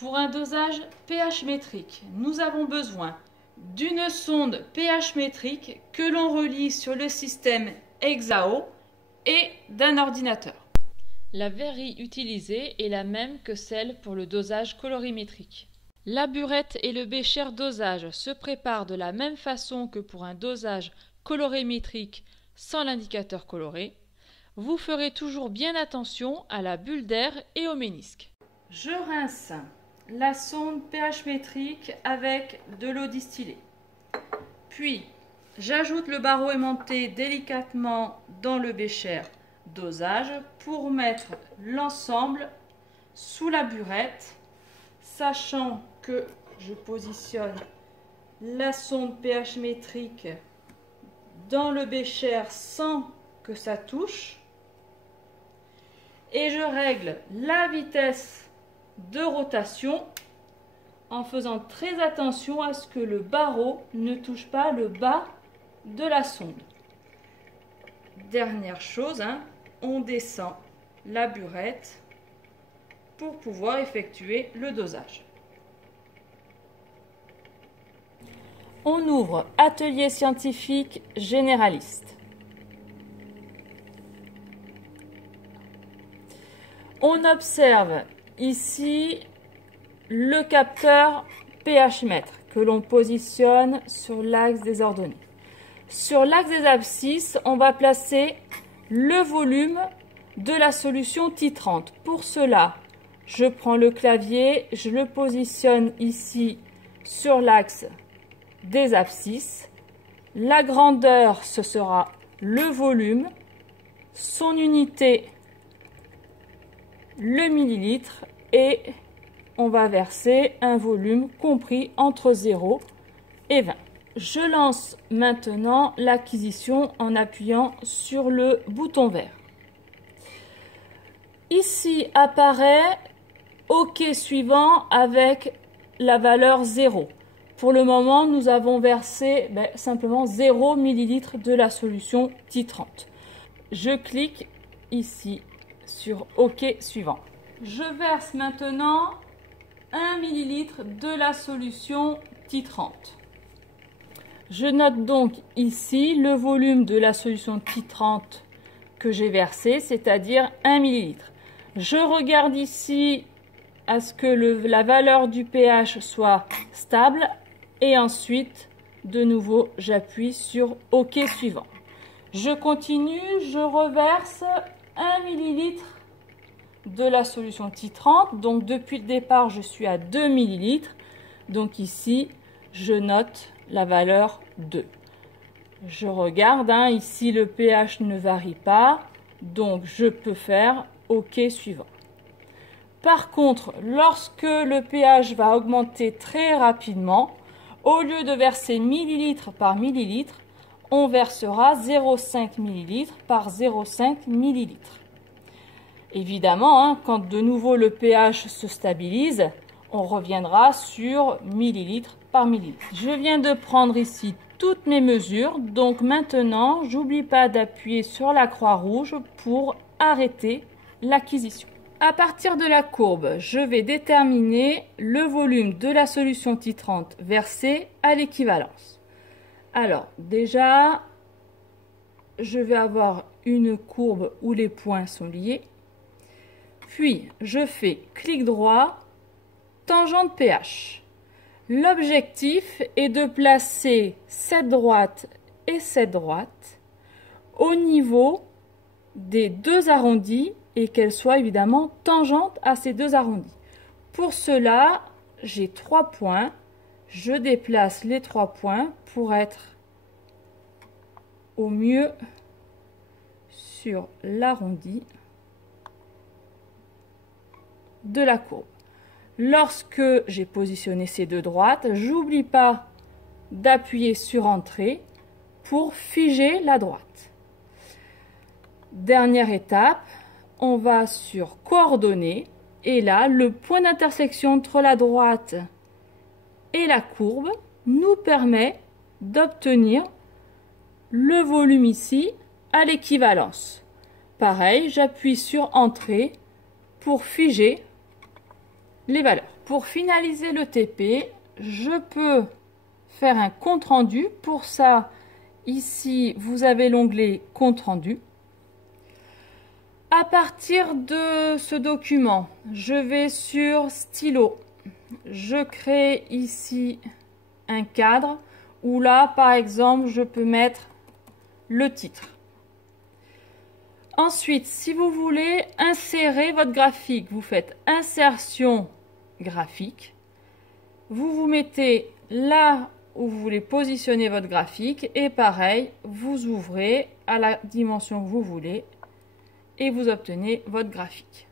Pour un dosage pH métrique, nous avons besoin d'une sonde pH métrique que l'on relie sur le système Exao et d'un ordinateur. La verrie utilisée est la même que celle pour le dosage colorimétrique. La burette et le bécher dosage se préparent de la même façon que pour un dosage colorimétrique sans l'indicateur coloré. Vous ferez toujours bien attention à la bulle d'air et au ménisque. Je rince la sonde pH métrique avec de l'eau distillée. Puis, j'ajoute le barreau aimanté délicatement dans le bécher dosage pour mettre l'ensemble sous la burette, sachant que je positionne la sonde pH métrique dans le bécher sans que ça touche. Et je règle la vitesse de rotation en faisant très attention à ce que le barreau ne touche pas le bas de la sonde. Dernière chose, on descend la burette pour pouvoir effectuer le dosage. On ouvre atelier scientifique généraliste. On observe ici le capteur pH mètre que l'on positionne sur l'axe des ordonnées. Sur l'axe des abscisses, on va placer le volume de la solution titrante. Pour cela, je prends le clavier, je le positionne ici sur l'axe des abscisses. La grandeur, ce sera le volume, son unité, le millilitre, et on va verser un volume compris entre 0 et 20. Je lance maintenant l'acquisition en appuyant sur le bouton vert. Ici apparaît OK suivant avec la valeur 0. Pour le moment, nous avons versé simplement 0 ml de la solution titrante. Je clique ici sur OK suivant. Je verse maintenant 1 ml de la solution titrante. Je note donc ici le volume de la solution titrante que j'ai versé, c'est-à-dire 1 ml. Je regarde ici à ce que la valeur du pH soit stable et ensuite, de nouveau, j'appuie sur OK suivant. Je continue, je reverse 1 ml de la solution titrante. Donc depuis le départ, je suis à 2 ml. Donc ici, je note la valeur 2. Je regarde, ici le pH ne varie pas, donc je peux faire OK suivant. Par contre, lorsque le pH va augmenter très rapidement, au lieu de verser millilitre par millilitre, on versera 0,5 ml par 0,5 ml. Évidemment, quand de nouveau le pH se stabilise, on reviendra sur millilitre par millilitre. Je viens de prendre ici toutes mes mesures, donc maintenant, j'oublie pas d'appuyer sur la croix rouge pour arrêter l'acquisition. À partir de la courbe, je vais déterminer le volume de la solution titrante versée à l'équivalence. Alors, déjà, je vais avoir une courbe où les points sont liés. Puis, je fais clic droit, tangente pH. L'objectif est de placer cette droite et cette droite au niveau des deux arrondis et qu'elles soient évidemment tangentes à ces deux arrondis. Pour cela, j'ai 3 points. Je déplace les 3 points pour être au mieux sur l'arrondi de la courbe. Lorsque j'ai positionné ces deux droites, j'oublie pas d'appuyer sur Entrée pour figer la droite. Dernière étape, on va sur Coordonnées et là, le point d'intersection entre la droite et la courbe nous permet d'obtenir le volume ici à l'équivalence. Pareil, j'appuie sur Entrée pour figer les valeurs. Pour finaliser le TP, je peux faire un compte rendu. Pour ça, ici, vous avez l'onglet compte rendu. À partir de ce document, je vais sur stylo. Je crée ici un cadre où là, par exemple, je peux mettre le titre. Ensuite, si vous voulez insérer votre graphique, vous faites insertion graphique. Vous vous mettez là où vous voulez positionner votre graphique et pareil, vous ouvrez à la dimension que vous voulez et vous obtenez votre graphique.